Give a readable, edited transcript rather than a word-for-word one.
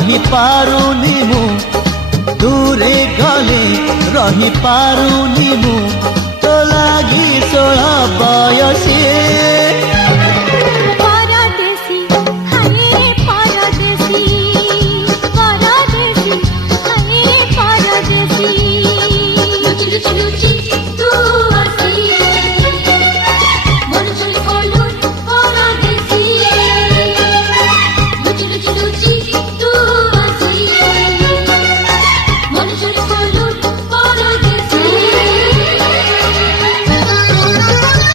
रही पारुनी मु दूरे गले रही पारुनी मु तो लागी 16 बयसी